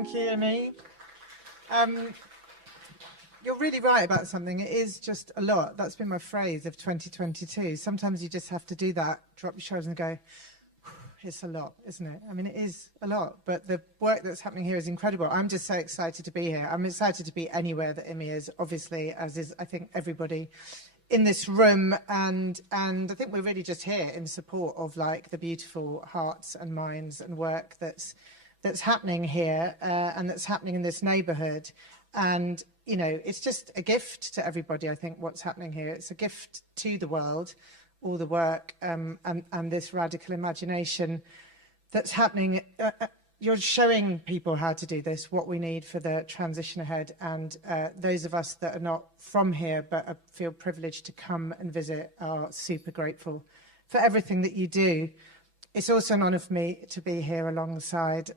Thank you, Amy. You're really right about something. It is just a lot. That's been my phrase of 2022. Sometimes you just have to do that, drop your shoulders and go, it's a lot, isn't it? I mean, it is a lot, but the work that's happening here is incredible. I'm just so excited to be here. I'm excited to be anywhere that Amy is, obviously, as is, I think, everybody in this room. And I think we're really just here in support of, like, the beautiful hearts and minds and work that's happening here and that's happening in this neighbourhood. And, you know, it's just a gift to everybody, I think, what's happening here. It's a gift to the world, all the work and this radical imagination that's happening. You're showing people how to do this, what we need for the transition ahead. And those of us that are not from here but feel privileged to come and visit are super grateful for everything that you do. It's also an honour for me to be here alongside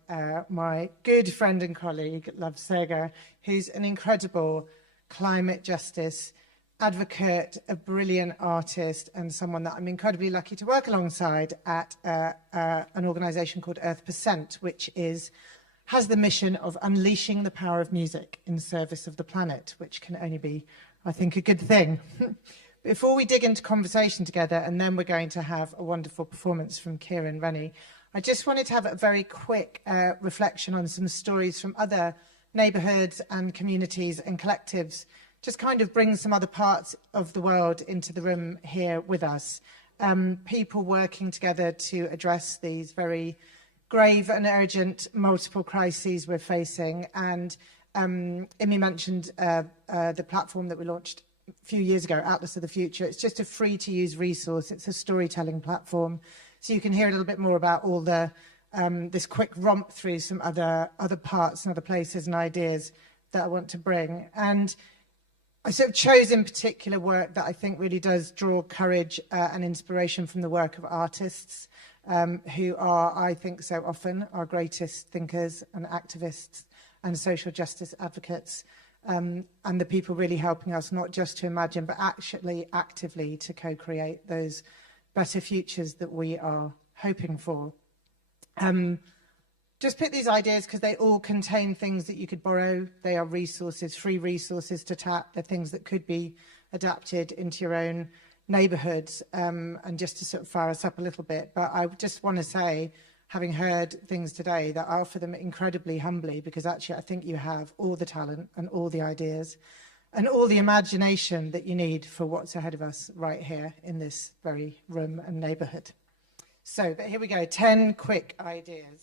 my good friend and colleague, Love Ssega, who's an incredible climate justice advocate, a brilliant artist, and someone that I'm incredibly lucky to work alongside at an organisation called Earth%, which has the mission of unleashing the power of music in service of the planet, which can only be, I think, a good thing. Before we dig into conversation together, and then we're going to have a wonderful performance from Kieron Rennie, I just wanted to have a very quick reflection on some stories from other neighbourhoods and communities and collectives, just kind of bring some other parts of the world into the room here with us. People working together to address these very grave and urgent multiple crises we're facing. And Imi mentioned the platform that we launched a few years ago, Atlas of the Future. It's just a free-to-use resource. It's a storytelling platform. So you can hear a little bit more about all the this quick romp through some other parts and other places and ideas that I want to bring. And I sort of chose in particular work that I think really does draw courage and inspiration from the work of artists who are, I think so often, our greatest thinkers and activists and social justice advocates. And the people really helping us not just to imagine, but actually actively to co-create those better futures that we are hoping for. Just pick these ideas because they all contain things that you could borrow. They are resources, free resources to tap. They're things that could be adapted into your own neighbourhoods, and just to sort of fire us up a little bit. But I just want to say, having heard things today, that I offer them incredibly humbly, because actually I think you have all the talent and all the ideas and all the imagination that you need for what's ahead of us right here in this very room and neighbourhood. So, but here we go, 10 quick ideas.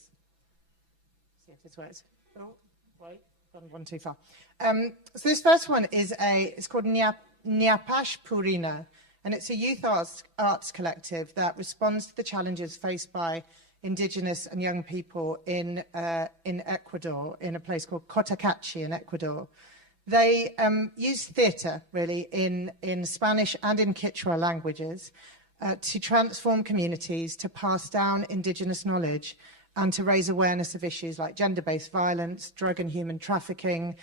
See if this works. Oh, wait, gone one too far. So this first one is it's called Nyapash Purina, and it's a youth arts collective that responds to the challenges faced by Indigenous and young people in Ecuador, in a place called Cotacachi in Ecuador. They use theatre, really, in Spanish and in Quechua languages to transform communities, to pass down Indigenous knowledge, and to raise awareness of issues like gender-based violence, drug and human trafficking,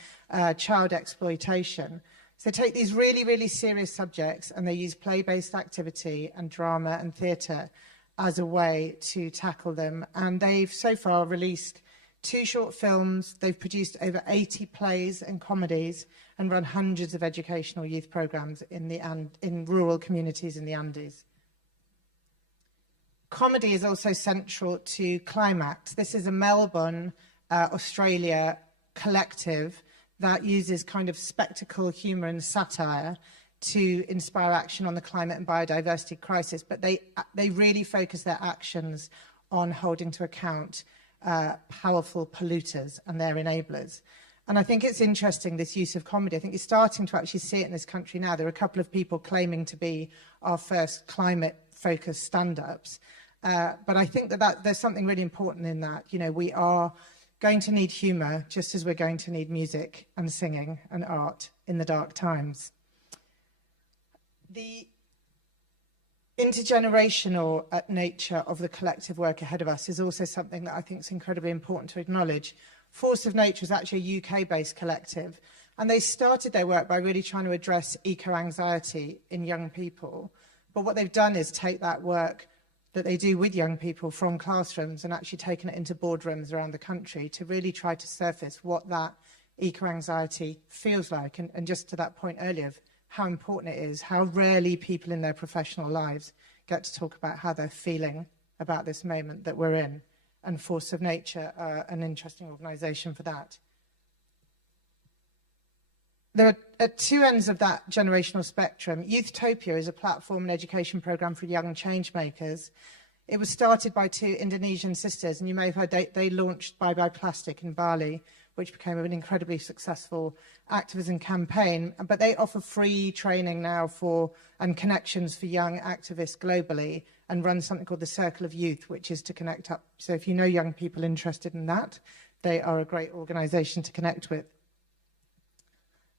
child exploitation. So they take these really, really serious subjects and they use play-based activity and drama and theatre as a way to tackle them. And they've so far released 2 short films. They've produced over 80 plays and comedies and run hundreds of educational youth programs in rural communities in the Andes. Comedy is also central to Climax. This is a Melbourne, Australia collective that uses kind of spectacle, humour and satire to inspire action on the climate and biodiversity crisis, but they really focus their actions on holding to account powerful polluters and their enablers. And I think it's interesting, this use of comedy. I think you're starting to actually see it in this country now. There are a couple of people claiming to be our first climate-focused stand-ups. But I think that there's something really important in that. You know, we are going to need humour just as we're going to need music and singing and art in the dark times. The intergenerational nature of the collective work ahead of us is also something that I think is incredibly important to acknowledge. Force of Nature is actually a UK-based collective, and they started their work by really trying to address eco-anxiety in young people. But what they've done is take that work that they do with young people from classrooms and actually taken it into boardrooms around the country to really try to surface what that eco-anxiety feels like. And just to that point earlier of how important it is, how rarely people in their professional lives get to talk about how they're feeling about this moment that we're in. And Force of Nature are an interesting organisation for that. There are at two ends of that generational spectrum. Youthtopia is a platform and education programme for young change makers. It was started by two Indonesian sisters, and you may have heard they launched Bye Bye Plastic in Bali, which became an incredibly successful activism campaign. But they offer free training now and connections for young activists globally, and run something called the Circle of Youth, which is to connect up. So if you know young people interested in that, they are a great organisation to connect with.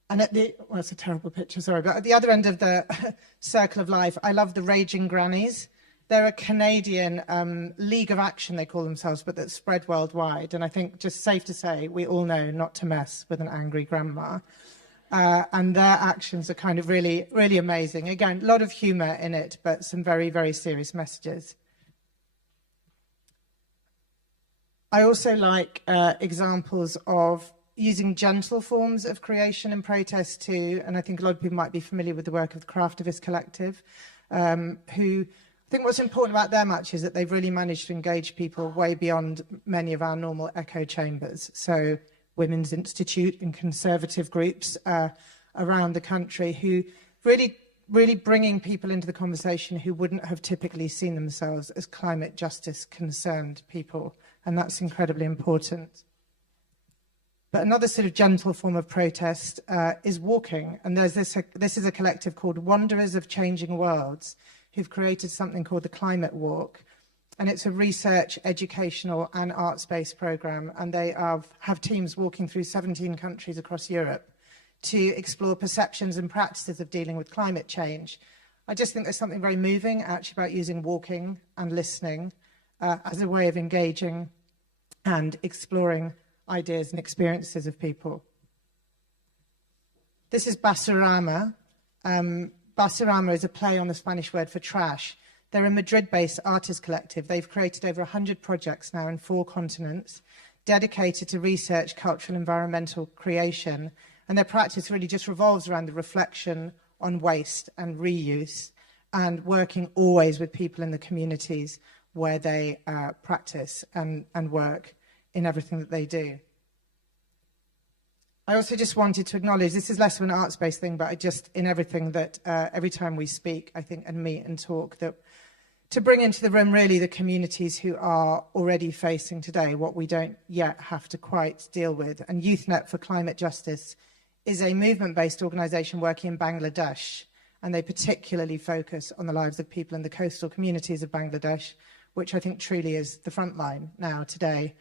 And well, it's a terrible picture, sorry, but at the other end of the circle of life, I love the Raging Grannies. They're a Canadian League of Action, they call themselves, but that's spread worldwide. And I think just safe to say, we all know not to mess with an angry grandma. And their actions are kind of really, really amazing. Again, a lot of humour in it, but some very, very serious messages. I also like examples of using gentle forms of creation and protest too, and I think a lot of people might be familiar with the work of the Craftivist Collective, who I think what's important about them actually is that they've really managed to engage people way beyond many of our normal echo chambers. So Women's Institute and conservative groups around the country who really bringing people into the conversation who wouldn't have typically seen themselves as climate justice concerned people, and that's incredibly important. But another sort of gentle form of protest is walking. And there's this is a collective called Wanderers of Changing Worlds, who've created something called the Climate Walk. And it's a research, educational and arts-based programme. And they have teams walking through 17 countries across Europe to explore perceptions and practices of dealing with climate change. I just think there's something very moving actually about using walking and listening as a way of engaging and exploring ideas and experiences of people. This is Basurama. Basurama is a play on the Spanish word for trash. They're a Madrid-based artist collective. They've created over 100 projects now in 4 continents, dedicated to research, cultural, environmental creation. And their practice really just revolves around the reflection on waste and reuse, and working always with people in the communities where they practice and work in everything that they do. I also just wanted to acknowledge, this is less of an arts-based thing, but in everything that, every time we speak, I think, and meet and talk, that to bring into the room really the communities who are already facing today what we don't yet have to quite deal with. And YouthNet for Climate Justice is a movement-based organisation working in Bangladesh, and they particularly focus on the lives of people in the coastal communities of Bangladesh, which I think truly is the front line now today.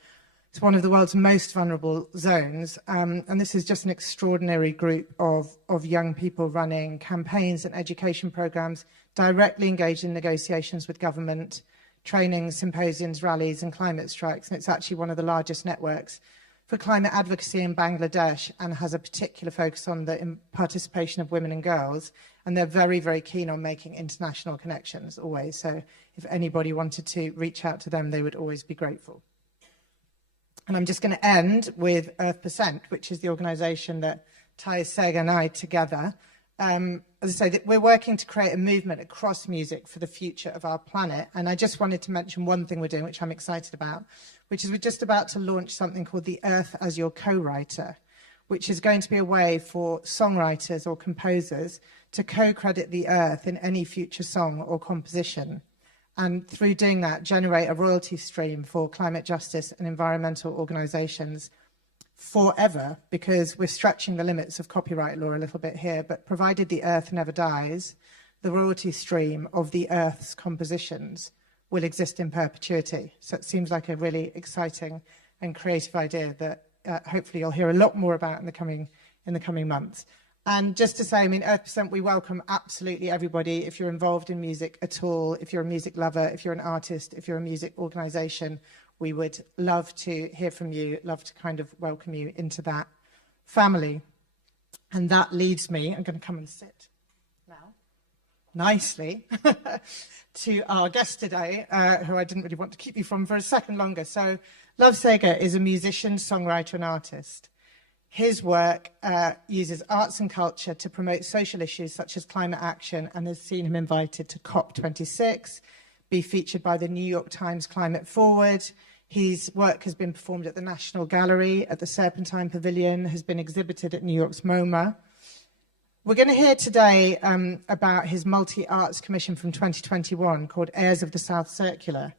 It's one of the world's most vulnerable zones, and this is just an extraordinary group of young people running campaigns and education programs, directly engaged in negotiations with government, trainings, symposiums, rallies and climate strikes. And it's actually one of the largest networks for climate advocacy in Bangladesh, and has a particular focus on the participation of women and girls. And they're very, very keen on making international connections always. So if anybody wanted to reach out to them, they would always be grateful. And I'm just going to end with Earth Percent, which is the organisation that ties Ssega and I together. As I say, that we're working to create a movement across music for the future of our planet. And I just wanted to mention one thing we're doing, which I'm excited about, which is we're just about to launch something called the Earth as Your Co-Writer, which is going to be a way for songwriters or composers to co-credit the Earth in any future song or composition. And through doing that, generate a royalty stream for climate justice and environmental organisations forever, because we're stretching the limits of copyright law a little bit here, but provided the Earth never dies, the royalty stream of the Earth's compositions will exist in perpetuity. So it seems like a really exciting and creative idea that hopefully you'll hear a lot more about in the coming months. And just to say, I mean, Earth Percent, we welcome absolutely everybody. If you're involved in music at all, if you're a music lover, if you're an artist, if you're a music organisation, we would love to hear from you, love to kind of welcome you into that family. And that leads me, I'm going to come and sit now, nicely to our guest today, who I didn't really want to keep you from for a second longer. So Love Ssega is a musician, songwriter and artist. His work uses arts and culture to promote social issues such as climate action, and has seen him invited to COP26, be featured by the New York Times Climate Forward. His work has been performed at the National Gallery, at the Serpentine Pavilion, has been exhibited at New York's MoMA. We're going to hear today about his multi-arts commission from 2021 called Heirs of the South Circular,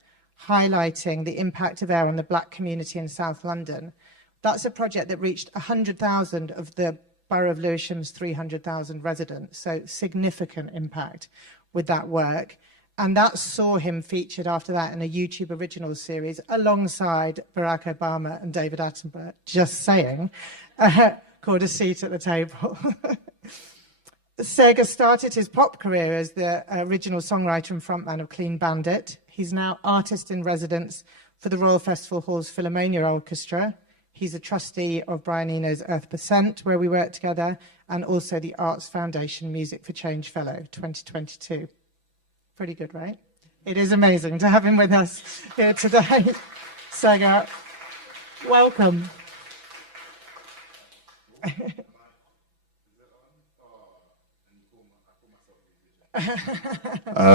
highlighting the impact of air on the Black community in South London. That's a project that reached 100,000 of the Borough of Lewisham's 300,000 residents, so significant impact with that work. And that saw him featured after that in a YouTube originals series alongside Barack Obama and David Attenborough, just saying, called A Seat at the Table. Ssega started his pop career as the original songwriter and frontman of Clean Bandit. He's now artist in residence for the Royal Festival Hall's Philharmonia Orchestra. He's a trustee of Brian Eno's Earth Percent, where we work together, and also the Arts Foundation Music for Change Fellow 2022. Pretty good, right? It is amazing to have him with us here today. Ssega, welcome.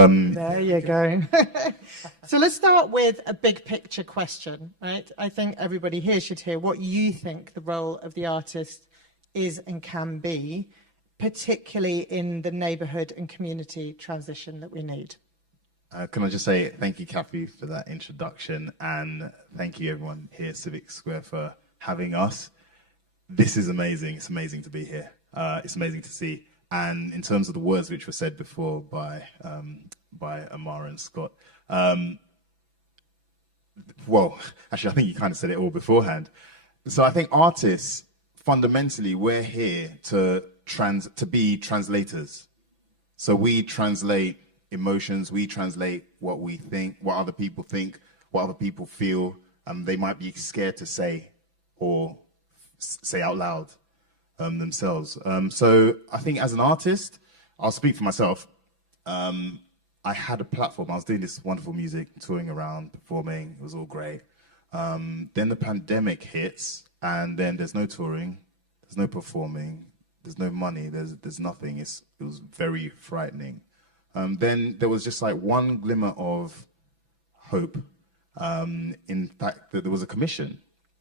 There you go. So let's start with a big picture question, right? I think everybody here should hear what you think the role of the artist is and can be, particularly in the neighbourhood and community transition that we need. Can I just say thank you, Cathy, for that introduction, and thank you everyone here at Civic Square for having us. This is amazing. It's amazing to be here. It's amazing to see. And in terms of the words which were said before by Amara and Scott, well, actually, I think you kind of said it all beforehand. So I think artists, fundamentally, we're here to be translators. So we translate emotions, we translate what we think, what other people think, what other people feel. They might be scared to say or say out loud themselves. So I think as an artist, I'll speak for myself. I had a platform. I was doing this wonderful music, touring around, performing. It was all great. Then the pandemic hits, and then there's no touring, there's no performing, there's no money, there's nothing. It was very frightening. Then there was just like one glimmer of hope. In fact, there was a commission.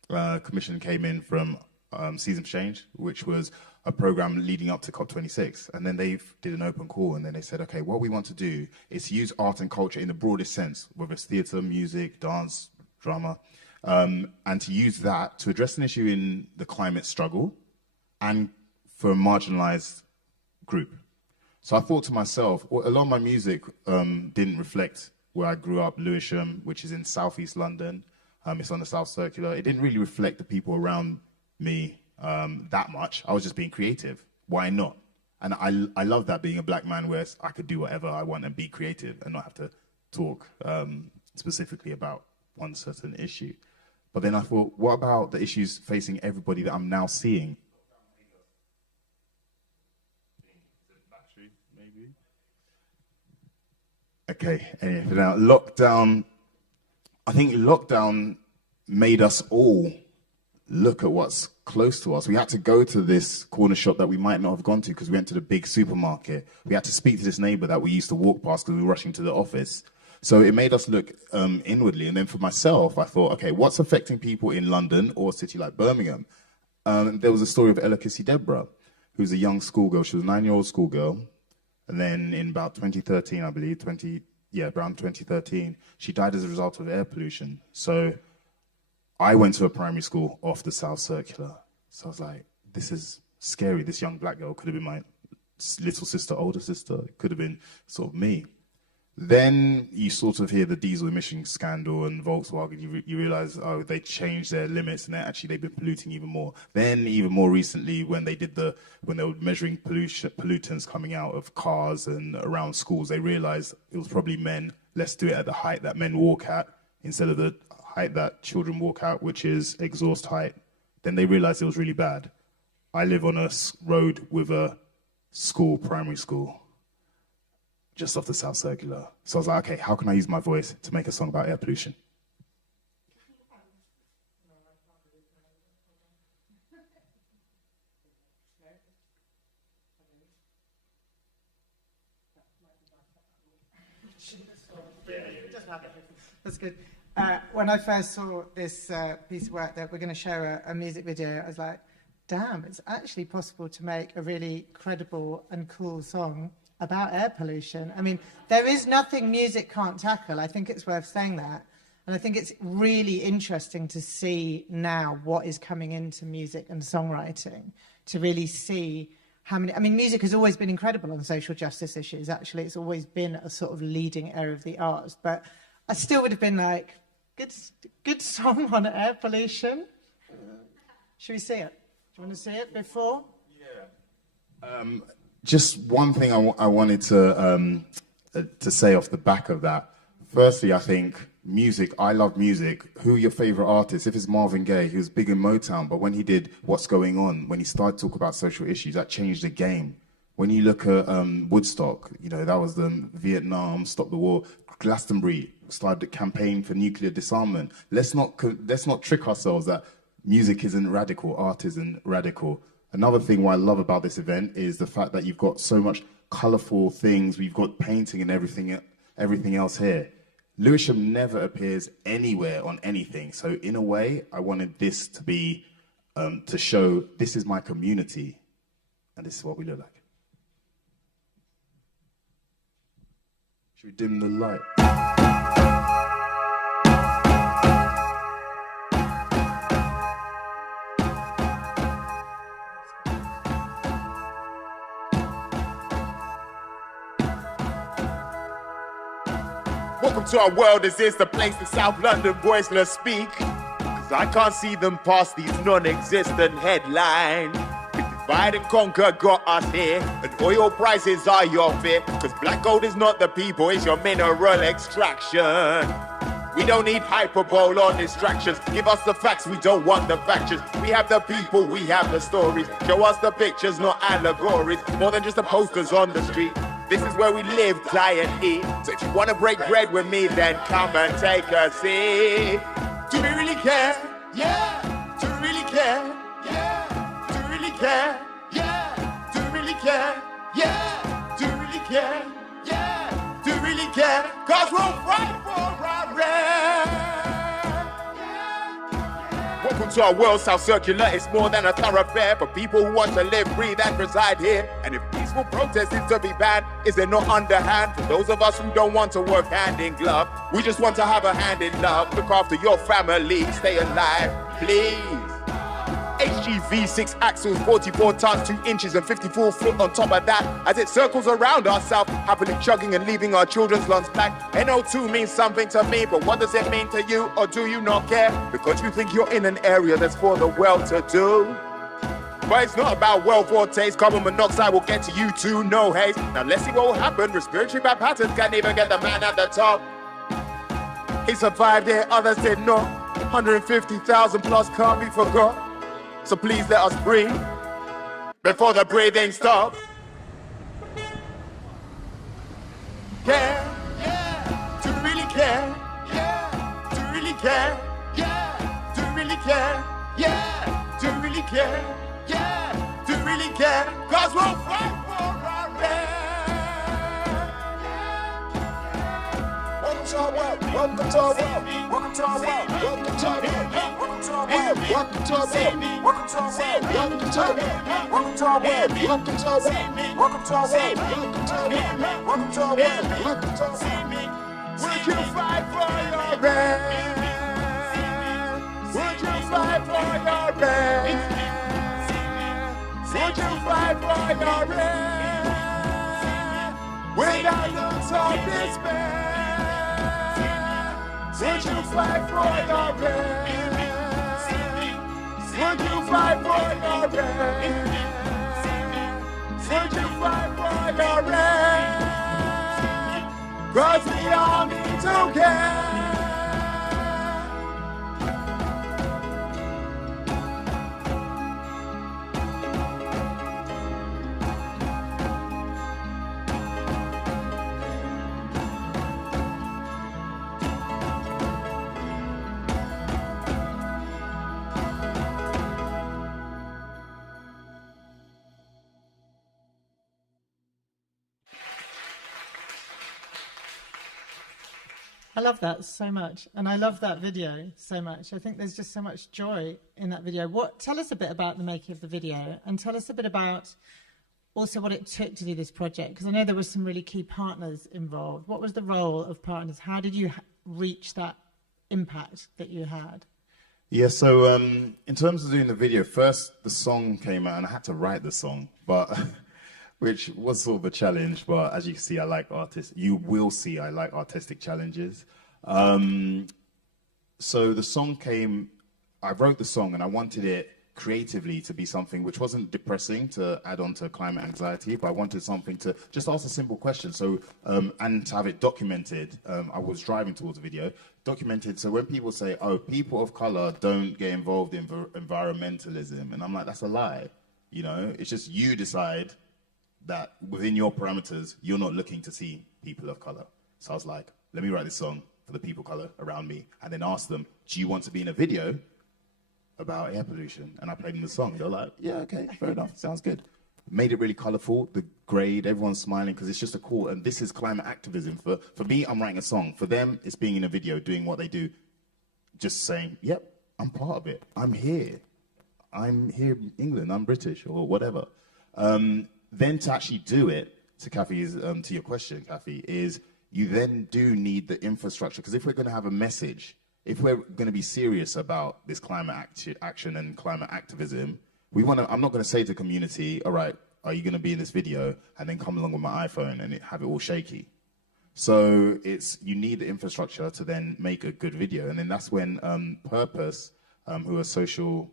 Commission came in from Season for Change, which was a program leading up to COP26. And then they did an open call, and then they said, okay, what we want to do is use art and culture in the broadest sense, whether it's theatre, music, dance, drama, and to use that to address an issue in the climate struggle and for a marginalised group. So I thought to myself, well, a lot of my music didn't reflect where I grew up, Lewisham, which is in southeast London. It's on the South Circular. It didn't really reflect the people around me that much. I was just being creative. Why not? And I love that, being a black man, where I could do whatever I want and be creative and not have to talk specifically about one certain issue. But then I thought, what about the issues facing everybody that I'm now seeing? Okay, anyway, now lockdown, I think lockdown made us all look at what's close to us. We had to go to this corner shop that we might not have gone to because we went to the big supermarket. We had to speak to this neighbor that we used to walk past because we were rushing to the office. So it made us look inwardly. And then for myself, I thought, okay, what's affecting people in London or a city like Birmingham? There was a story of Ella Kissy Deborah, who's a young schoolgirl. She was a 9-year-old schoolgirl. And then in about 2013, I believe, around 2013, she died as a result of air pollution. So I went to a primary school off the South Circular. So I was like, this is scary. This young black girl could have been my little sister, older sister. It could have been sort of me. Then you sort of hear the diesel emission scandal and Volkswagen, you realize, oh, they changed their limits and they've been polluting even more. Then even more recently, when they were measuring pollutants coming out of cars and around schools, they realized it was probably men. Let's do it at the height that men walk at instead of the height that children walk at, which is exhaust height. Then they realized it was really bad. I live on a road with a school, primary school. just off the South Circular. So I was like, okay, how can I use my voice to make a song about air pollution? That's good. When I first saw this piece of work that we're going to share a music video, I was like, damn, it's actually possible to make a really credible and cool song about air pollution. I mean, there is nothing music can't tackle. I think it's worth saying that. And I think it's really interesting to see now what is coming into music and songwriting, to really see how many... I mean, music has always been incredible on social justice issues. Actually, it's always been a sort of leading area of the arts. But I still would have been like, good song on air pollution. Should we see it? Do you want to see it before? Yeah. Just one thing I wanted to say off the back of that. Firstly, I think music, I love music. Who are your favourite artists? If it's Marvin Gaye, he was big in Motown, but when he did What's Going On, when he started to talk about social issues, that changed the game. When you look at Woodstock, you know, that was the Vietnam, Stop the War. Glastonbury started a campaign for nuclear disarmament. Let's not trick ourselves that music isn't radical, art isn't radical. Another thing what I love about this event is the fact that you've got so much colourful things. We've got painting and everything else here. Lewisham never appears anywhere on anything. So in a way, I wanted this to be, to show this is my community and this is what we look like. Should we dim the light? Welcome to our world, is this the place that South London boys let's speak? Cause I can't see them past these non-existent headlines. Divide and conquer got us here, and oil prices are your fear. Cause black gold is not the people, it's your mineral extraction. We don't need hyperbole or distractions. Give us the facts, we don't want the factions. We have the people, we have the stories. Show us the pictures, not allegories. More than just the posters on the street. This is where we live, die and eat. So if you wanna break bread with me, then come and take a seat. Do we really care? Yeah. Do we really care? Yeah. Do we really care? Yeah. Do we really care? Yeah. Do we really care? Yeah. Do we really care? Cause we'll fight for our right. Welcome to our world, South Circular. It's more than a thoroughfare for people who want to live, breathe and reside here. And if peaceful protest is to be banned, is it not underhand? For those of us who don't want to work hand in glove, we just want to have a hand in love. Look after your family, stay alive, please. HGV 6 axles, 44 tons, 2 inches and 54 foot on top of that. As it circles around ourselves, happily chugging and leaving our children's lungs black. NO2 means something to me, but what does it mean to you? Or do you not care? Because you think you're in an area that's for the well-to-do. But it's not about wealth or taste. Carbon monoxide will get to you too, no haste. Now let's see what will happen. Respiratory bad patterns can't even get the man at the top. He survived it, others did not. 150,000 plus can't be forgot. So please let us breathe before the breathing stops. Care? Yeah. Do you really care? Yeah. Do you really care? Yeah. Do you really care? Yeah. Do you really care? Yeah. Do you really care? Cause we'll fight for our right. Welcome to our world. Welcome to our world. Welcome to our world. Welcome to our world. Welcome to our world. Welcome to our world. Welcome to our world. Welcome to our world. Welcome to our world. Welcome to our world. Welcome to our world. Welcome to our world. Welcome to our world. Welcome to our world. Would you fight for your right? Would you fight for your right? Would you fight for your right? Without lose all despair. Would you fight for your right? Would you fight for your right? Would you fight for your right? Cause we all need to care. I love that so much, and I love that video so much. I think there's just so much joy in that video. Tell us a bit about the making of the video, and tell us a bit about also what it took to do this project, because I know there were some really key partners involved. What was the role of partners? How did you reach that impact that you had? Yeah, so in terms of doing the video, first the song came out, and I had to write the song, but which was sort of a challenge. But as you can see, I like artists. You will see I like artistic challenges. So the song came. I wrote the song, and I wanted it creatively to be something which wasn't depressing to add on to climate anxiety, but I wanted something to just ask a simple question. So and to have it documented. I was driving towards the video. Documented, so when people say, oh, people of color don't get involved in environmentalism, and I'm like, that's a lie. You know, it's just you decide that within your parameters, you're not looking to see people of color. So I was like, let me write this song for the people of color around me, and then ask them, do you want to be in a video about air pollution? And I played them the song. They're like, yeah, okay, fair enough, sounds good. Made it really colorful, the grade, everyone's smiling because it's just a cool, and this is climate activism. For me, I'm writing a song. For them, it's being in a video, doing what they do, just saying, yep, I'm part of it. I'm here in England, I'm British or whatever. Then to actually do it, to Cathy's, to your question, Cathy, is you then do need the infrastructure, because if we're going to have a message, if we're going to be serious about this climate action and climate activism, I'm not going to say to the community, all right, are you going to be in this video, and then come along with my iPhone and have it all shaky. So you need the infrastructure to then make a good video. And then that's when Purpose, who are a social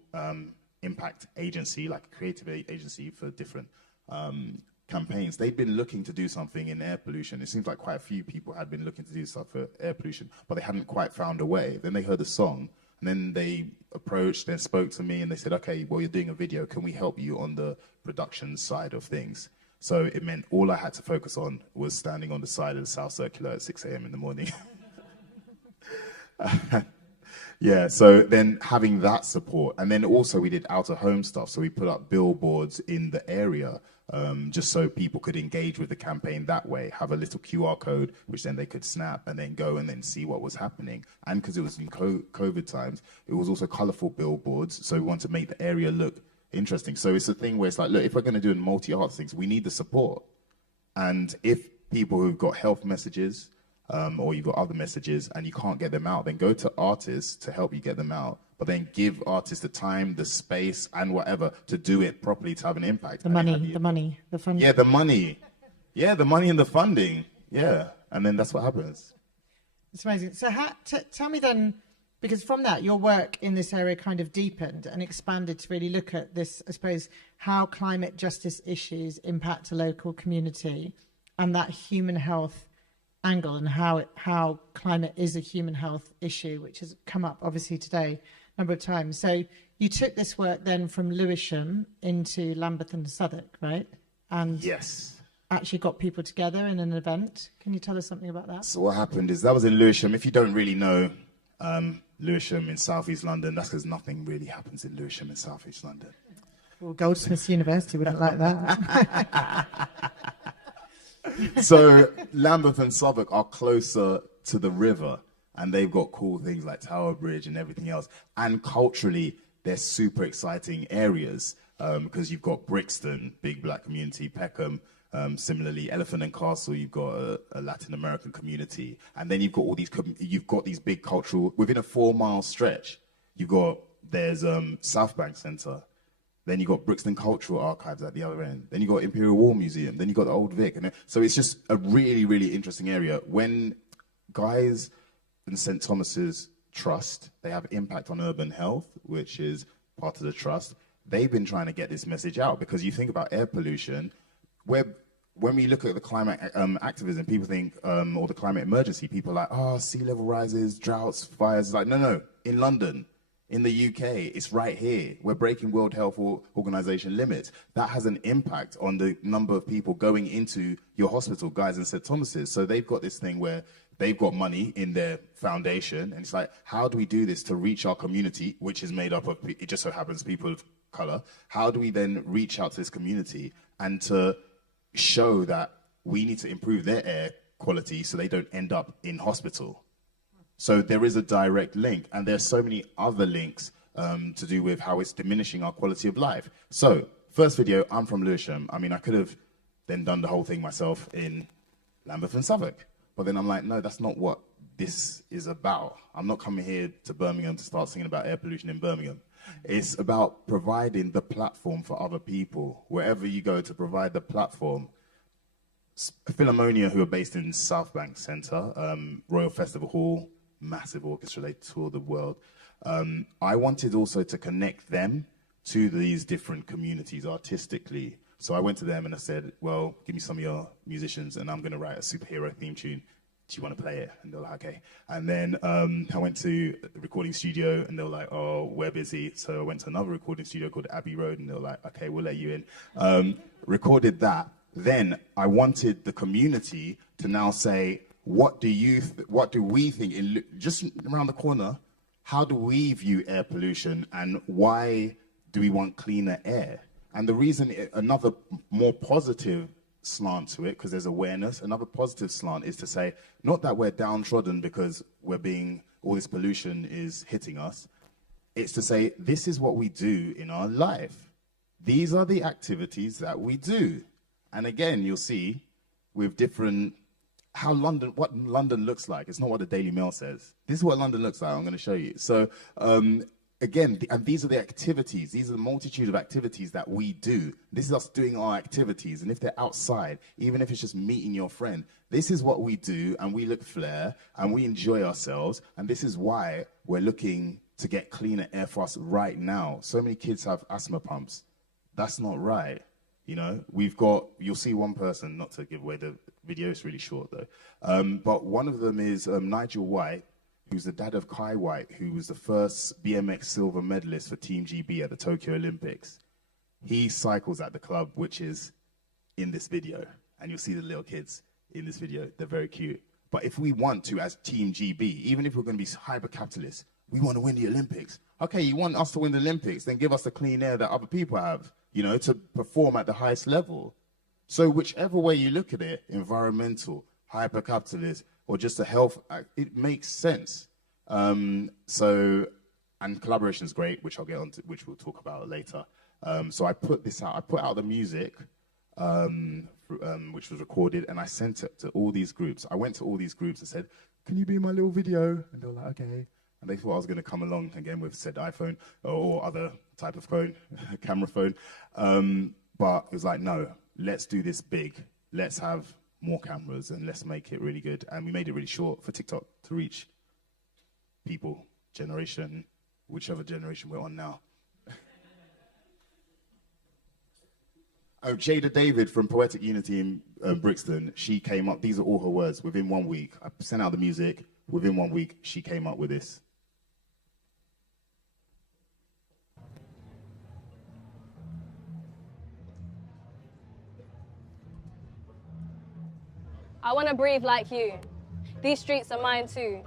impact agency, like a creative agency for different campaigns, they'd been looking to do something in air pollution. It seems like quite a few people had been looking to do stuff for air pollution, but they hadn't quite found a way. Then they heard the song, and then they approached and spoke to me, and they said, okay, well, you're doing a video. Can we help you on the production side of things? So it meant all I had to focus on was standing on the side of the South Circular at 6 a.m. in the morning. Yeah, so then having that support. And then also we did out-of-home stuff. So we put up billboards in the area just so people could engage with the campaign that way, have a little QR code, which then they could snap and then go and then see what was happening. And because it was in COVID times, it was also colorful billboards. So we want to make the area look interesting. So it's a thing where it's like, look, if we're going to do multi-art things, we need the support. And if people who've got health messages or you've got other messages and you can't get them out, then go to artists to help you get them out. But then give artists the time, the space, and whatever to do it properly to have an impact. The money, the funding. Yeah, the money. Yeah, the money and the funding. Yeah, and then that's what happens. It's amazing. So tell me then, because from that, your work in this area kind of deepened and expanded to really look at this, I suppose, how climate justice issues impact a local community and that human health angle, and how climate is a human health issue, which has come up obviously today a number of times. So you took this work then from Lewisham into Lambeth and Southwark, right? And yes, actually got people together in an event. Can you tell us something about that? So what happened is that was in Lewisham. If you don't really know Lewisham in South East London, that's because nothing really happens in Lewisham in South East London. Well, Goldsmiths University wouldn't like that. So Lambeth and Southwark are closer to the river, and they've got cool things like Tower Bridge and everything else. And culturally, they're super exciting areas because you've got Brixton, big black community, Peckham. Similarly, Elephant and Castle, you've got a Latin American community, and then you've got these big cultural within a 4-mile stretch. There's South Bank Centre. Then you got Brixton Cultural Archives at the other end. Then you got Imperial War Museum. Then you got the Old Vic. And so it's just a really, really interesting area. When guys in St. Thomas's Trust, they have Impact on Urban Health, which is part of the trust. They've been trying to get this message out because you think about air pollution, when we look at the climate activism, people think, or the climate emergency, people are like, sea level rises, droughts, fires. It's like, no, in London, in the UK, it's right here. We're breaking World Health Organization limits. That has an impact on the number of people going into your hospital, guys in St. Thomas's. So they've got this thing where they've got money in their foundation, and it's like, how do we do this to reach our community, which is made up of, it just so happens, people of color. How do we then reach out to this community and to show that we need to improve their air quality so they don't end up in hospital? So there is a direct link, and there's so many other links to do with how it's diminishing our quality of life. So first video, I'm from Lewisham. I mean, I could have then done the whole thing myself in Lambeth and Southwark. But then I'm like, no, that's not what this is about. I'm not coming here to Birmingham to start singing about air pollution in Birmingham. It's about providing the platform for other people. Wherever you go, to provide the platform. Philharmonia, who are based in South Bank Centre, Royal Festival Hall, massive orchestra, they tour the world. I wanted also to connect them to these different communities artistically. So I went to them and I said, well, give me some of your musicians and I'm going to write a superhero theme tune. Do you want to play it? And they were like, okay. And then I went to the recording studio and they were like, oh, we're busy. So I went to another recording studio called Abbey Road and they were like, okay, we'll let you in. Recorded that. Then I wanted the community to now say, what do we think, just around the corner, how do we view air pollution and why do we want cleaner air? And the reason, another more positive slant to it, because there's awareness, another positive slant is to say, not that we're downtrodden because all this pollution is hitting us. It's to say, this is what we do in our life. These are the activities that we do. And again, you'll see with different, what London looks like. It's not what the Daily Mail says. This is what London looks like. I'm going to show you. So again, and these are the activities. These are the multitude of activities that we do. This is us doing our activities. And if they're outside, even if it's just meeting your friend, this is what we do. And we look flair and we enjoy ourselves. And this is why we're looking to get cleaner air for us right now. So many kids have asthma pumps. That's not right. You know, you'll see one person, not to give away the video, it's really short though, but one of them is Nigel White, who's the dad of Kai White, who was the first BMX silver medalist for Team GB at the Tokyo Olympics. He cycles at the club, which is in this video, and you'll see the little kids in this video. They're very cute. But if we want to, as Team GB, even if we're going to be hyper-capitalist, we want to win the Olympics. Okay, you want us to win the Olympics, then give us the clean air that other people have, you know, to perform at the highest level. So whichever way you look at it, environmental, hyper-capitalist, or just a health, it makes sense. And collaboration is great, which I'll get onto, which we'll talk about later. So I put this out. I put out the music, which was recorded, and I sent it to all these groups. I went to all these groups and said, can you be in my little video? And they were like, okay. And they thought I was going to come along again with said iPhone or other type of phone, camera phone. But it was like, no, let's do this big. Let's have more cameras and let's make it really good. And we made it really short for TikTok to reach people, generation, whichever generation we're on now. Oh, Jada David from Poetic Unity in Brixton, she came up, these are all her words, within 1 week. I sent out the music, within 1 week, she came up with this. I want to breathe like you. These streets are mine too.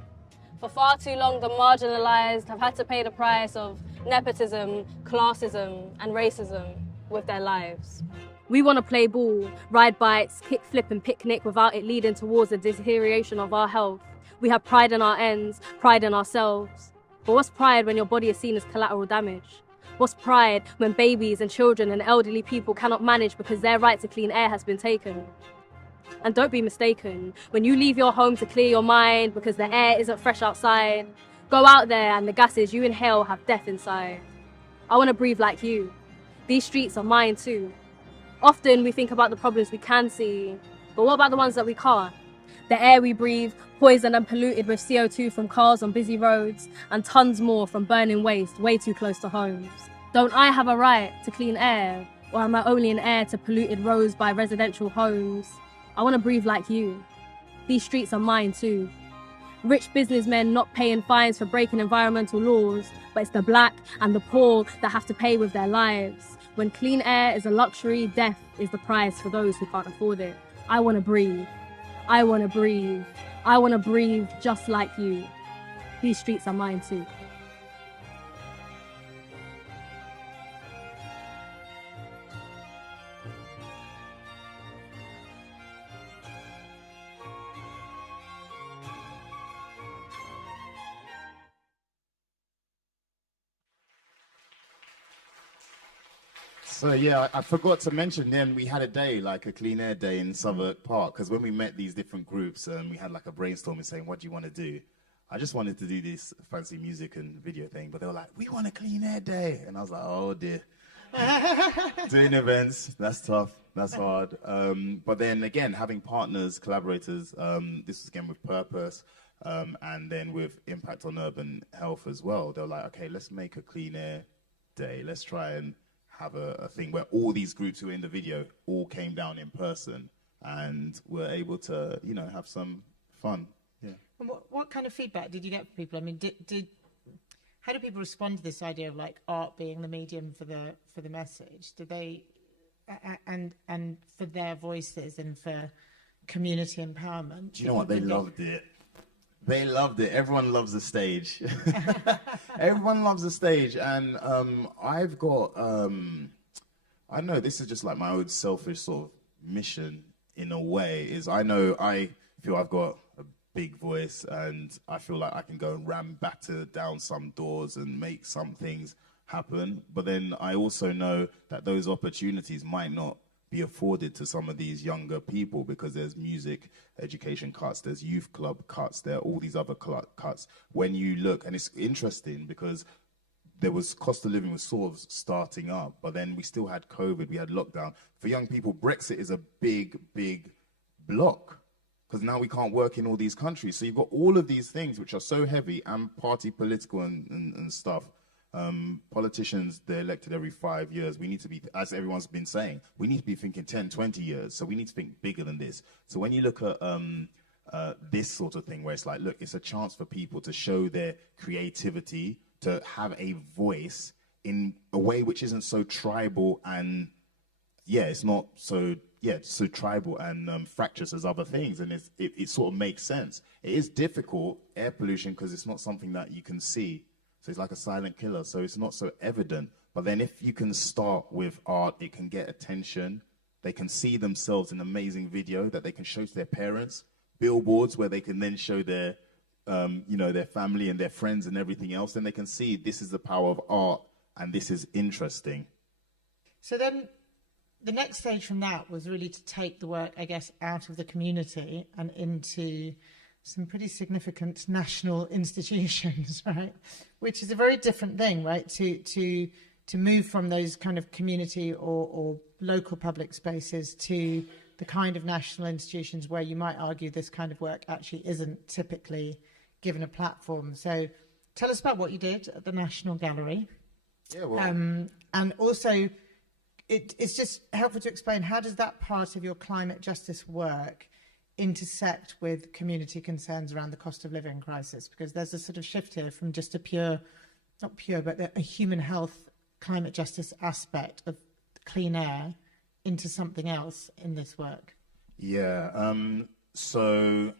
For far too long, the marginalised have had to pay the price of nepotism, classism, and racism with their lives. We want to play ball, ride bikes, kick, flip, and picnic without it leading towards a deterioration of our health. We have pride in our ends, pride in ourselves. But what's pride when your body is seen as collateral damage? What's pride when babies and children and elderly people cannot manage because their right to clean air has been taken? And don't be mistaken, when you leave your home to clear your mind because the air isn't fresh outside, go out there and the gases you inhale have death inside. I want to breathe like you. These streets are mine too. Often we think about the problems we can see, but what about the ones that we can't? The air we breathe, poisoned and polluted with CO2 from cars on busy roads, and tons more from burning waste way too close to homes. Don't I have a right to clean air, or am I only an heir to polluted roads by residential homes? I want to breathe like you. These streets are mine too. Rich businessmen not paying fines for breaking environmental laws, but it's the black and the poor that have to pay with their lives. When clean air is a luxury, death is the price for those who can't afford it. I want to breathe. I want to breathe. I want to breathe just like you. These streets are mine too. So yeah, I forgot to mention then we had a day, like a clean air day in Southwark Park, because when we met these different groups, we had like a brainstorming saying, what do you want to do? I just wanted to do this fancy music and video thing, but they were like, we want a clean air day. And I was like, oh dear. Doing events, that's tough, that's hard. But then again, having partners, collaborators, this was again with purpose, and then with impact on urban health as well. They were like, okay, let's make a clean air day. Let's try and have a thing where all these groups who were in the video all came down in person and were able to, you know, have some fun. Yeah. And what kind of feedback did you get from people? I mean, how do people respond to this idea of like art being the medium for the message? Did they, and for their voices and for community empowerment? Do you know what? They loved it. They loved it. Everyone loves the stage. Everyone loves the stage. And I've got, I know this is just like my own selfish sort of mission in a way, is I know I feel I've got a big voice and I feel like I can go and batter down some doors and make some things happen. But then I also know that those opportunities might not be afforded to some of these younger people because there's music education cuts, there's youth club cuts, there are all these other cuts. When you look, and it's interesting because there was cost of living was sort of starting up, but then we still had COVID, we had lockdown. For young people, Brexit is a big, big block because now we can't work in all these countries. So you've got all of these things which are so heavy and party political and stuff. Politicians, they're elected every 5 years. We need to be, as everyone's been saying, we need to be thinking 10, 20 years. So we need to think bigger than this. So when you look at this sort of thing where it's like, look, it's a chance for people to show their creativity, to have a voice in a way which isn't so tribal and, yeah, it's not so, yeah, so tribal and fractious as other things. And it sort of makes sense. It is difficult, air pollution, because it's not something that you can see. So it's like a silent killer, so it's not so evident. But then if you can start with art, it can get attention. They can see themselves in an amazing video that they can show to their parents. Billboards where they can then show their, you know, their family and their friends and everything else. Then they can see this is the power of art and this is interesting. So then the next stage from that was really to take the work, I guess, out of the community and into some pretty significant national institutions, right? Which is a very different thing, right? To move from those kind of community or local public spaces to the kind of national institutions where you might argue this kind of work actually isn't typically given a platform. So tell us about what you did at the National Gallery. Yeah, well, and also it's just helpful to explain, how does that part of your climate justice work intersect with community concerns around the cost of living crisis? Because there's a sort of shift here from just a pure, not pure, but a human health climate justice aspect of clean air into something else in this work. Yeah, so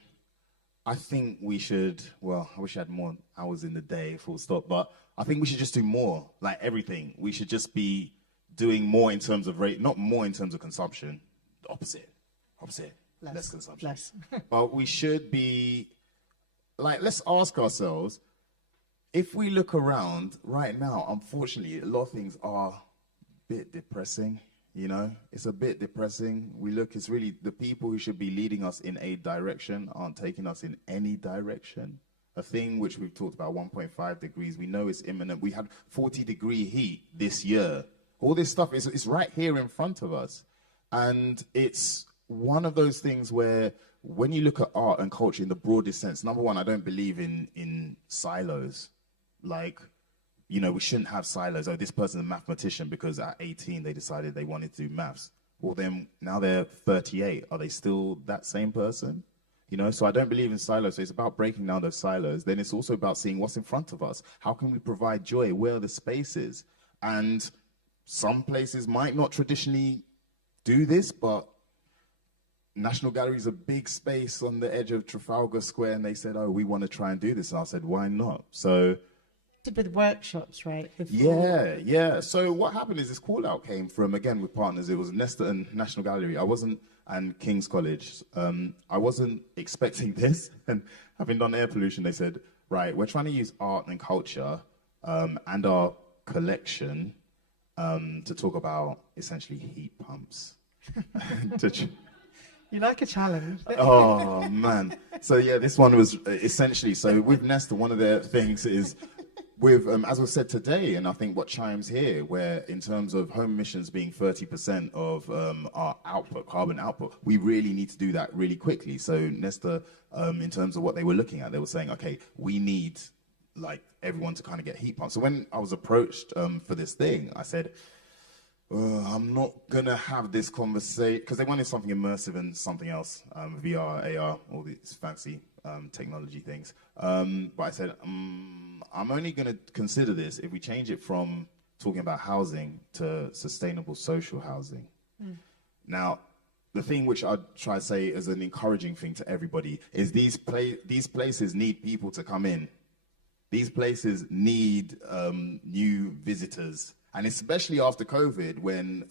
I think we should, well, I wish I had more hours in the day, full stop, but I think we should just do more, like everything. We should just be doing more in terms of rate, not more in terms of consumption, the opposite. Less consumption. Less. But we should be, like, let's ask ourselves, if we look around right now, unfortunately, a lot of things are a bit depressing, you know? It's a bit depressing. We look, it's really the people who should be leading us in a direction aren't taking us in any direction. A thing which we've talked about, 1.5 degrees, we know it's imminent. We had 40-degree heat this year. All this stuff is right here in front of us. And it's one of those things where when you look at art and culture in the broadest sense, number one, I don't believe in silos. Like, you know, we shouldn't have silos. Oh, this person's a mathematician because at 18 they decided they wanted to do maths. Well, then now they're 38. Are they still that same person? You know, so I don't believe in silos. So it's about breaking down those silos. Then it's also about seeing what's in front of us. How can we provide joy? Where are the spaces? And some places might not traditionally do this, but National Gallery is a big space on the edge of Trafalgar Square, and they said, oh, we want to try and do this. And I said, why not? So with workshops, right? Yeah. So what happened is this call out came from, again, with partners. It was Nesta and National Gallery. And King's College. I wasn't expecting this. And having done air pollution, they said, right, we're trying to use art and culture and our collection to talk about essentially heat pumps. You like a challenge. Oh, man. So, yeah, this one was essentially, so with Nesta, one of their things is with, as was said today, and I think what chimes here, where in terms of home emissions being 30% of our output, carbon output, we really need to do that really quickly. So Nesta, in terms of what they were looking at, they were saying, okay, we need like everyone to kind of get heat pumps. So when I was approached for this thing, I said, I'm not gonna have this conversation, because they wanted something immersive and something else, VR, AR, all these fancy technology things. But I said, I'm only gonna consider this if we change it from talking about housing to sustainable social housing. Now, the thing which I'd try to say as an encouraging thing to everybody is these places need people to come in. These places need new visitors. And especially after COVID, when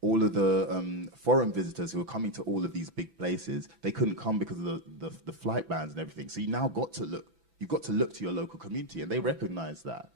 all of the foreign visitors who are coming to all of these big places, they couldn't come because of the flight bans and everything. So you've got to look to your local community, and they recognize that.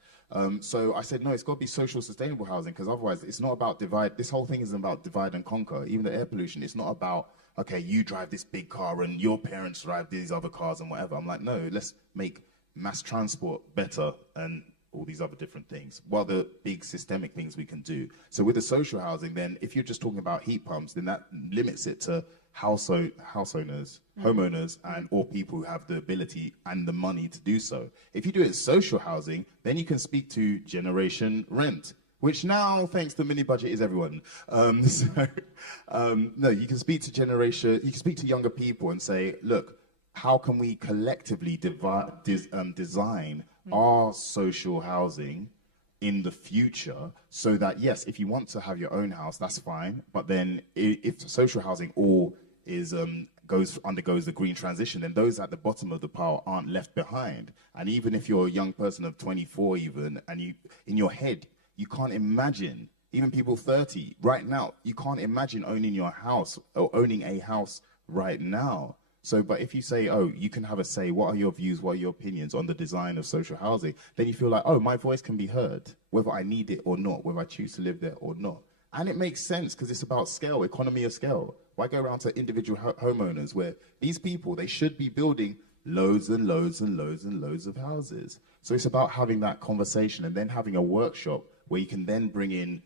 So I said, no, it's got to be social sustainable housing, because otherwise it's not about divide. This whole thing isn't about divide and conquer. Even the air pollution, it's not about, okay, you drive this big car and your parents drive these other cars and whatever. I'm like, no, let's make mass transport better and all these other different things. What are the big systemic things we can do? So with the social housing, then if you're just talking about heat pumps, then that limits it to house owners, homeowners, and or people who have the ability and the money to do so. If you do it social housing, then you can speak to generation rent, which now, thanks to mini budget, is everyone. No, you can speak to younger people and say, look, how can we collectively design our social housing in the future, so that, yes, if you want to have your own house, that's fine, but then if social housing all is undergoes the green transition, then those at the bottom of the pile aren't left behind. And even if you're a young person of 24 even, and you in your head you can't imagine, even people 30 right now, you can't imagine owning your house or owning a house right now. So, but if you say, oh, you can have a say, what are your views, what are your opinions on the design of social housing, then you feel like, oh, my voice can be heard, whether I need it or not, whether I choose to live there or not. And it makes sense, because it's about scale, economy of scale. Why go around to individual homeowners where these people, they should be building loads and loads and loads and loads of houses? So it's about having that conversation and then having a workshop where you can then bring in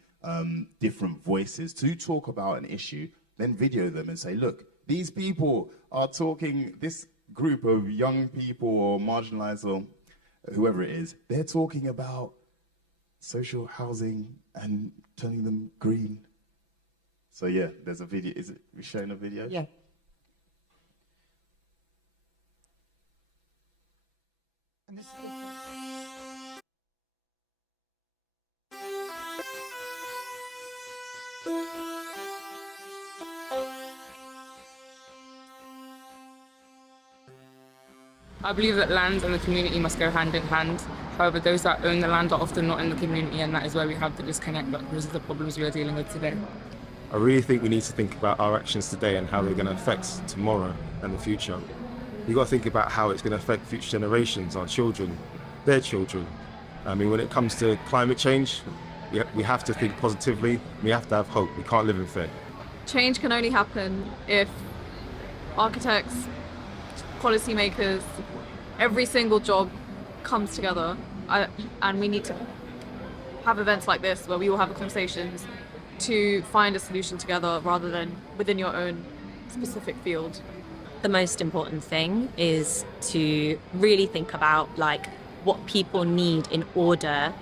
different voices to talk about an issue, then video them and say, look, these people are talking, this group of young people or marginalized or whoever it is, they're talking about social housing and turning them green. So yeah, there's a video. Is it we showing a video? Yeah. And this is I believe that land and the community must go hand in hand. However, those that own the land are often not in the community, and that is where we have the disconnect. But those are the problems we are dealing with today. I really think we need to think about our actions today and how they're going to affect tomorrow and the future. You've got to think about how it's going to affect future generations, our children, their children. I mean, when it comes to climate change, we have to think positively. We have to have hope. We can't live in fear. Change can only happen if architects, policymakers, every single job comes together, and we need to have events like this where we all have conversations to find a solution together rather than within your own specific field. The most important thing is to really think about like what people need in order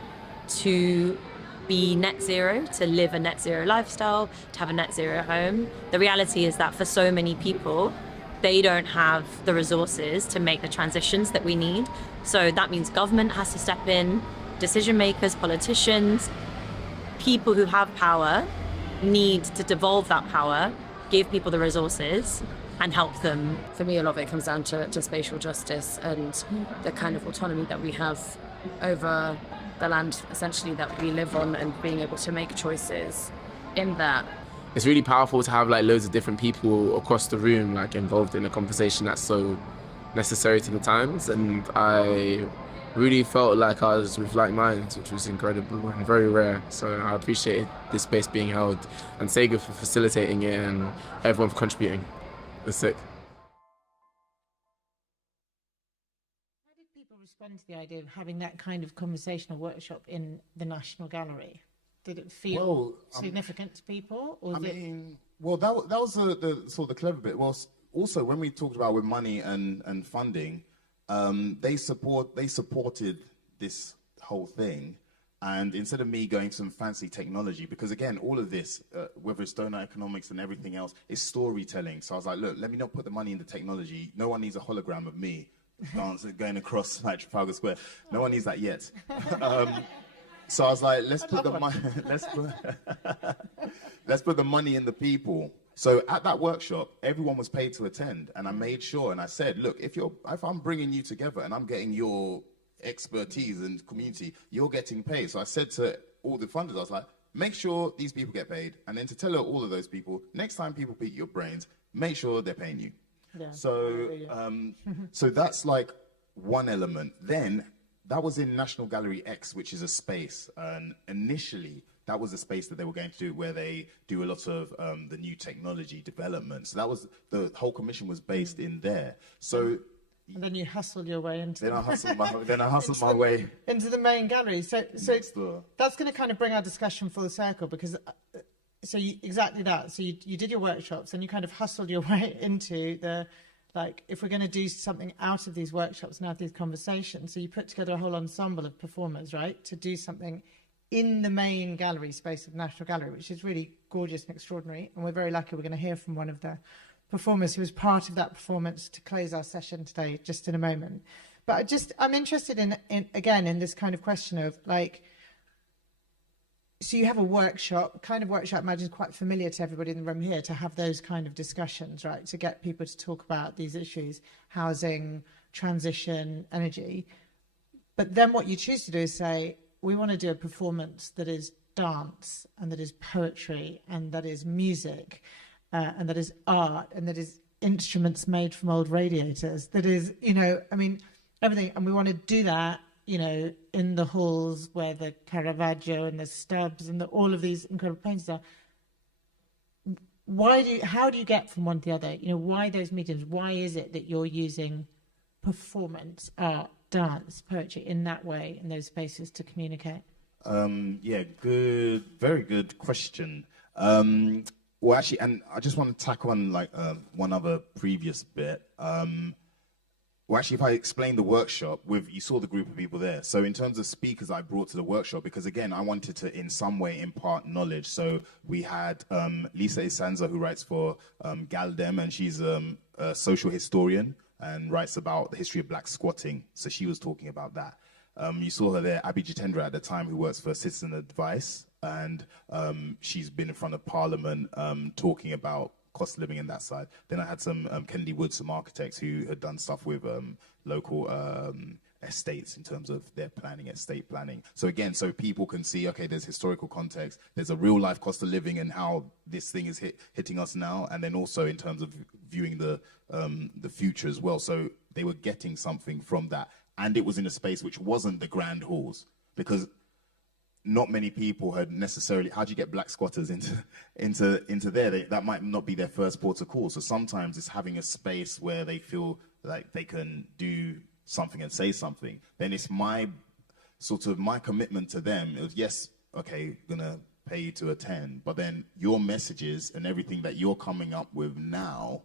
to be net zero, to live a net zero lifestyle, to have a net zero home. The reality is that for so many people, they don't have the resources to make the transitions that we need. So that means government has to step in, decision makers, politicians, people who have power need to devolve that power, give people the resources and help them. For me, a lot of it comes down to spatial justice and the kind of autonomy that we have over the land essentially that we live on, and being able to make choices in that. It's really powerful to have like loads of different people across the room like involved in a conversation that's so necessary to the times, and I really felt like I was with like minds, which was incredible and very rare. So I appreciated this space being held, and Ssega for facilitating it, and everyone for contributing. It's sick. How did people respond to the idea of having that kind of conversational workshop in the National Gallery? Did it feel significant to people? Or well, that was the sort of the clever bit. Well, also when we talked about with money and funding, they supported this whole thing. And instead of me going to some fancy technology, because again, all of this, whether it's donut economics and everything else, is storytelling. So I was like, look, let me not put the money in the technology. No one needs a hologram of me going across like Trafalgar Square. No one needs that yet. So I was like, let's put the money in the people. So at that workshop, everyone was paid to attend, and I made sure, and I said, look, if I'm bringing you together and I'm getting your expertise and community, you're getting paid. So I said to all the funders, I was like, make sure these people get paid, and then to tell all of those people, next time people pick your brains, make sure they're paying you. Yeah. So, so that's like one element. Then that was in National Gallery X, which is a space, and initially that was a space that they were going to do where they do a lot of the new technology development. So that was, the whole commission was based in there. So. And then you hustled your way into. Then I hustled my way into the main gallery. So that's going to kind of bring our discussion full circle, because exactly that. So you did your workshops and you kind of hustled your way into the, like, if we're going to do something out of these workshops and out of these conversations. So you put together a whole ensemble of performers, right, to do something in the main gallery space of the National Gallery, which is really gorgeous and extraordinary. And we're very lucky we're going to hear from one of the performers who was part of that performance to close our session today, just in a moment. But I'm interested in this kind of question of, like, so you have a workshop, kind of workshop, I imagine, quite familiar to everybody in the room here, to have those kind of discussions, right, to get people to talk about these issues, housing, transition, energy. But then what you choose to do is say, we want to do a performance that is dance, and that is poetry, and that is music, and that is art, and that is instruments made from old radiators, that is, everything. And we want to do that, in the halls where the Caravaggio and the Stubbs and all of these incredible painters are. How do you get from one to the other? Why those mediums? Why is it that you're using performance, art, dance, poetry in that way, in those spaces, to communicate? Very good question. Well, actually, and I just want to tack on one other previous bit. Well, actually, if I explain the workshop, you saw the group of people there. So in terms of speakers I brought to the workshop, because again, I wanted to in some way impart knowledge. So we had Lisa Isanza, who writes for Galdem, and she's a social historian and writes about the history of black squatting. So she was talking about that. You saw her there, Abhi Jitendra at the time, who works for Citizen Advice, and she's been in front of Parliament talking about cost of living in that side. Then I had some Kennedy Wood, some architects who had done stuff with local estates in terms of their planning, estate planning. So again, so people can see, okay, there's historical context, there's a real life cost of living and how this thing is hitting us now, and then also in terms of viewing the future as well. So they were getting something from that. And it was in a space which wasn't the grand halls, because not many people had necessarily, how do you get black squatters into there? That might not be their first port of call. So sometimes it's having a space where they feel like they can do something and say something. Then it's my commitment to them. It was, yes, okay, gonna pay you to attend, but then your messages and everything that you're coming up with now,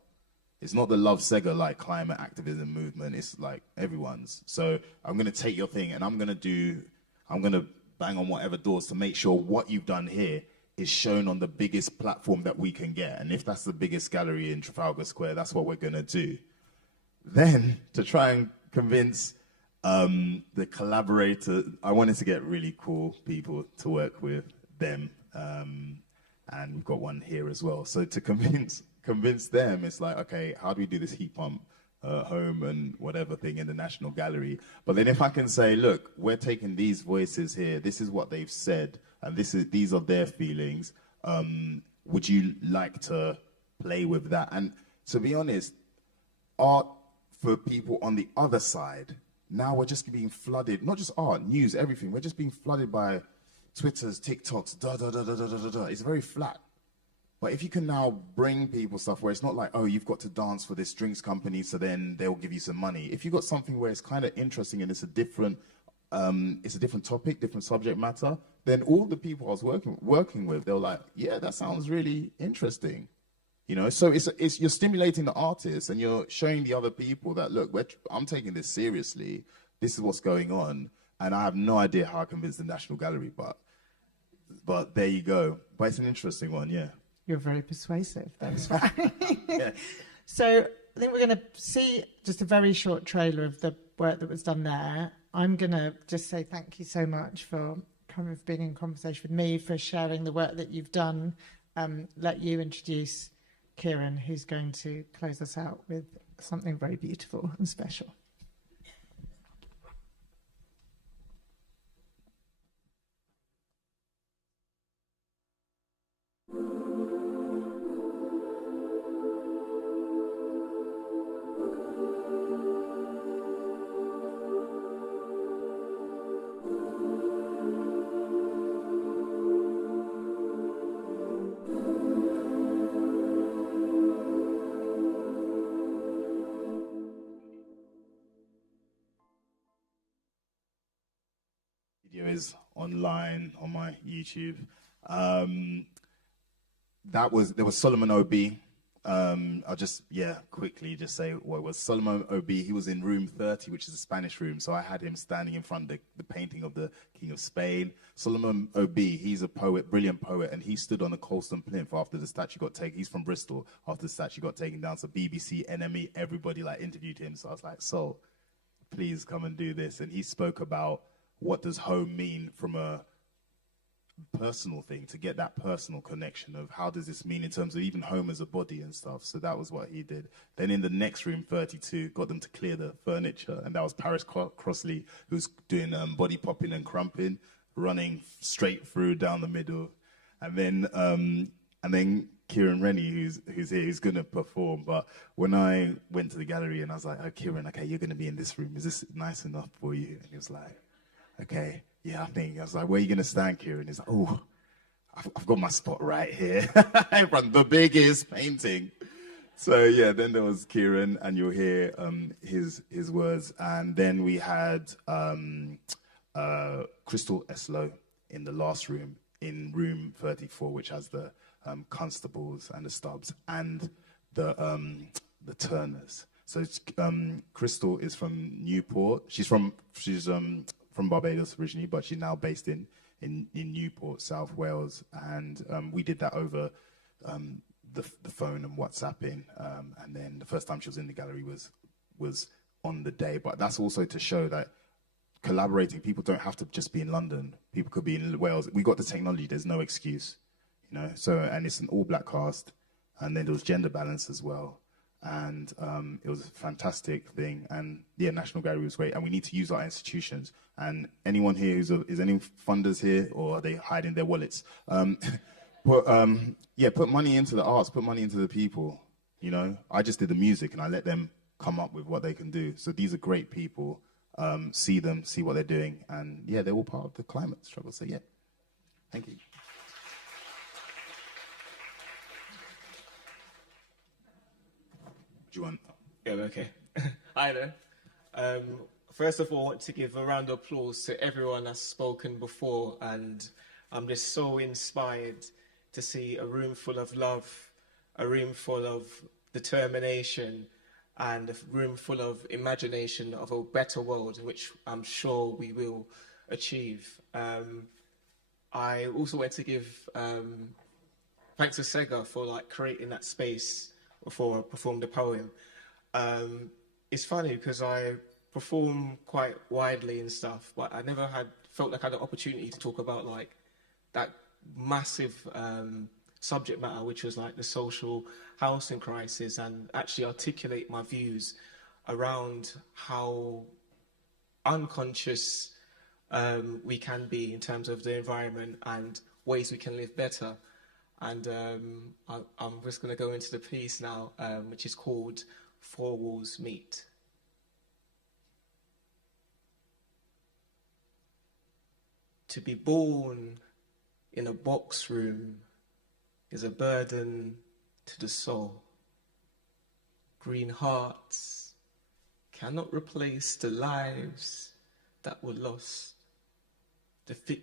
it's not the Love Ssega like climate activism movement. It's like everyone's. So I'm gonna take your thing and I'm gonna bang on whatever doors to make sure what you've done here is shown on the biggest platform that we can get. And if that's the biggest gallery in Trafalgar Square, that's what we're gonna do. Then to try and convince the collaborator, I wanted to get really cool people to work with them. And we've got one here as well. So to convince them, it's like, okay, how do we do this heat pump home and whatever thing in the National Gallery? But then if I can say, look, we're taking these voices here, this is what they've said, and these are their feelings, would you like to play with that? And to be honest, art for people on the other side now we're just being flooded, not just art, news, everything. We're just being flooded by Twitters, TikToks, da. It's very flat. But if you can now bring people stuff where it's not like, oh, you've got to dance for this drinks company, so then they'll give you some money. If you've got something where it's kind of interesting and it's a different topic, different subject matter, then all the people I was working with, they were like, yeah, that sounds really interesting. You know, so it's you're stimulating the artists and you're showing the other people that, look, I'm taking this seriously. This is what's going on. And I have no idea how I convinced the National Gallery, but there you go. But it's an interesting one, yeah. You're very persuasive, that's right. Yeah. So I think we're going to see just a very short trailer of the work that was done there. I'm going to just say thank you so much for kind of being in conversation with me, for sharing the work that you've done. Let you introduce Kieron, who's going to close us out with something very beautiful and special. Video is online on my YouTube. There was Solomon OB. I'll just quickly just say what it was. Solomon OB, he was in room 30, which is the Spanish room. So I had him standing in front of the painting of the King of Spain. Solomon OB, he's a poet, brilliant poet, and he stood on the Colston plinth after the statue got taken. He's from Bristol. After the statue got taken down, so BBC, NME, everybody like interviewed him. So I was like, so please come and do this. And he spoke about what does home mean from a personal thing, to get that personal connection of how does this mean in terms of even home as a body and stuff. So that was what he did. Then in the next room, 32, got them to clear the furniture, and that was Paris Crossley, who's doing body popping and crumping, running straight through down the middle. And then Kieron Rennie, who's here, who's going to perform. But when I went to the gallery and I was like, oh, Kieron, okay, you're going to be in this room. Is this nice enough for you? And he was like, okay, yeah, I think. I was like, where are you going to stand, Kieron? He's like, oh, I've got my spot right here in front of the biggest painting. So, yeah, then there was Kieron, and you'll hear his words. And then we had Crystal Eslow in the last room, in room 34, which has the constables and the Stubbs and the Turners. So Crystal is from Newport. She's from Barbados originally, but she's now based in Newport, South Wales, and we did that over the phone and WhatsApping, and then the first time she was in the gallery was on the day. But that's also to show that collaborating, people don't have to just be in London. People could be in Wales. We got the technology. There's no excuse, you know. So, and it's an all-black cast, and then there was gender balance as well. And it was a fantastic thing, and the National Gallery was great, and we need to use our institutions. And anyone here is any funders here, or are they hiding their wallets? Put money into the arts, put money into the people. You know, I just did the music, and I let them come up with what they can do. So these are great people. See them, see what they're doing, and yeah, they're all part of the climate struggle. So yeah, thank you. Do you want? Yeah, okay. Hi there. First of all, I want to give a round of applause to everyone that's spoken before, and I'm just so inspired to see a room full of love, a room full of determination, and a room full of imagination of a better world, which I'm sure we will achieve. I also want to give thanks to Ssega for creating that space before I performed the poem. It's funny because I perform quite widely and stuff, but I never felt like I had the opportunity to talk about that massive subject matter, which was the social housing crisis, and actually articulate my views around how unconscious we can be in terms of the environment and ways we can live better. And I'm just going to go into the piece now, which is called Four Walls Meet. To be born in a box room is a burden to the soul. Green hearts cannot replace the lives that were lost. The thick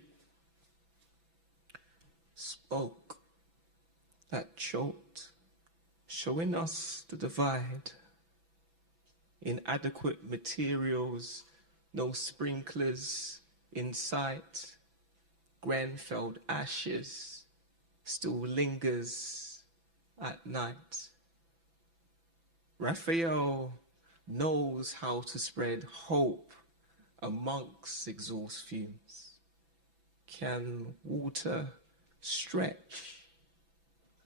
spoke that choked, showing us the divide. Inadequate materials, no sprinklers in sight. Grenfell ashes still lingers at night. Raphael knows how to spread hope amongst exhaust fumes. Can water stretch?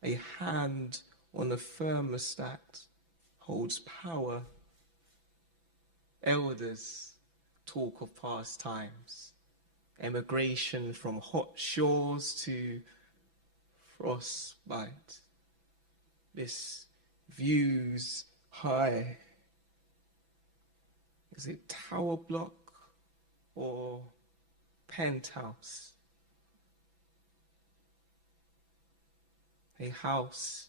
A hand on a thermostat holds power. Elders talk of past times. Emigration from hot shores to frostbite. This view's high. Is it tower block or penthouse? A house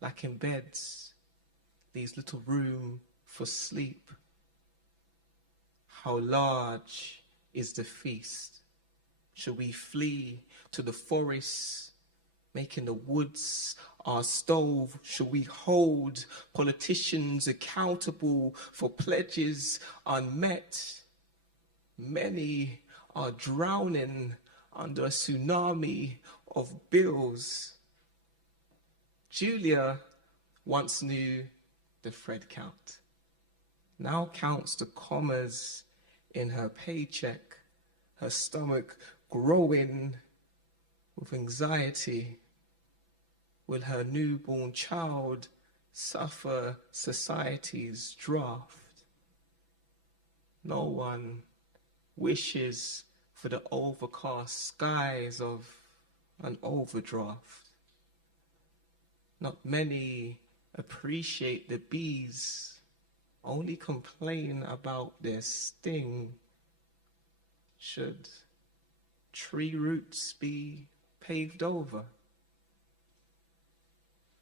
lacking beds, leaves little room for sleep. How large is the feast? Should we flee to the forests, making the woods our stove? Should we hold politicians accountable for pledges unmet? Many are drowning under a tsunami of bills. Julia once knew the thread count, now counts the commas in her paycheck, her stomach growing with anxiety. Will her newborn child suffer society's draft? No one wishes for the overcast skies of an overdraft. Not many appreciate the bees, only complain about their sting. Should tree roots be paved over?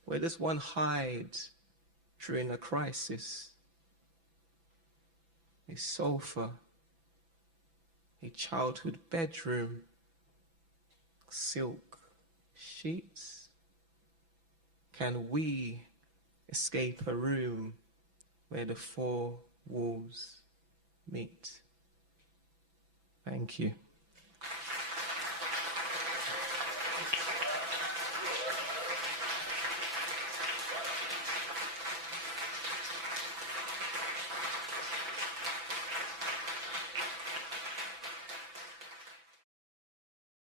Where does one hide during a crisis? A sofa, a childhood bedroom, silk sheets. Can we escape a room where the four walls meet? Thank you.